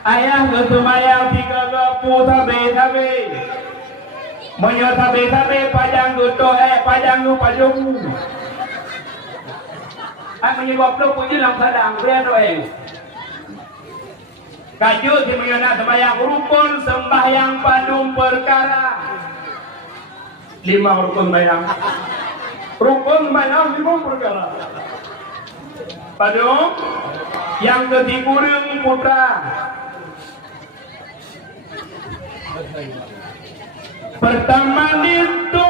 ayah gesumayang tiga gapu tabe menyo tabe pajang guto pajang lu pajung ay menyebab lu puji lang sadang kaya doeng kaju si menyo sembahyang rukun sembahyang padum perkara 5 rukun bayang 5 perkara padum yang ketigurung putra pertama itu